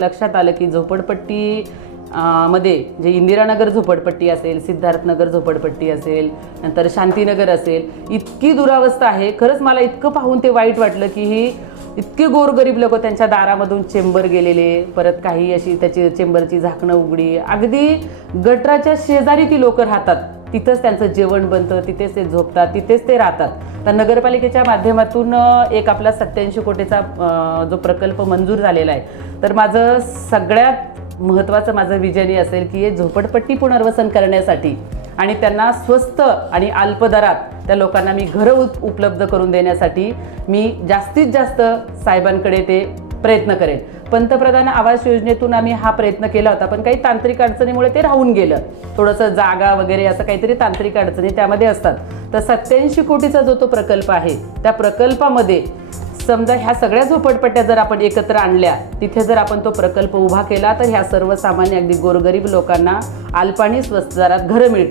लक्षात आलं की झोपडपट्टी मध्ये जे इंदिरानगर झोपडपट्टी असेल, सिद्धार्थनगर झोपडपट्टी असेल, नंतर शांतीनगर असेल, इतकी दुरावस्था आहे. खरंच मला इतकं पाहून ते वाईट वाटलं की ही इतके गोरगरीब लोक, त्यांच्या दारामधून चेंबर गेलेले, परत काही अशी त्याची चेंबरची झाकणं उघडी, अगदी गटराच्या शेजारी ती लोक राहतात. तिथंच त्यांचं जेवण बनतं, तिथेच ते झोपतात, तिथेच ते राहतात. तर नगरपालिकेच्या माध्यमातून एक आपला 87 कोटीचा जो प्रकल्प मंजूर झालेला आहे, तर माझं सगळ्यात महत्त्वाचं माझं विजन असेल की हे झोपडपट्टी पुनर्वसन करण्यासाठी आणि त्यांना स्वस्त आणि अल्प दरात त्या लोकांना मी घरं उपलब्ध करून देण्यासाठी मी जास्तीत जास्त साहेबांकडे ते प्रयत्न करेन. पंतप्रधान आवास योजनेतून आम्ही हा प्रयत्न केला होता, पण काही तांत्रिक अडचणीमुळे ते राहून गेलं. थोडंसं जागा वगैरे असं काहीतरी तांत्रिक अडचणी त्यामध्ये असतात. तर 87 कोटीचा जो तो प्रकल्प आहे, त्या प्रकल्पामध्ये समजा ह्या सगळ्या झोपडपट्ट्या जर आपण एकत्र आणल्या, तिथे जर आपण तो प्रकल्प उभा केला, तर ह्या सर्वसामान्य अगदी गोरगरीब लोकांना अल्प आणि स्वस्त दरात घरं मिळतील.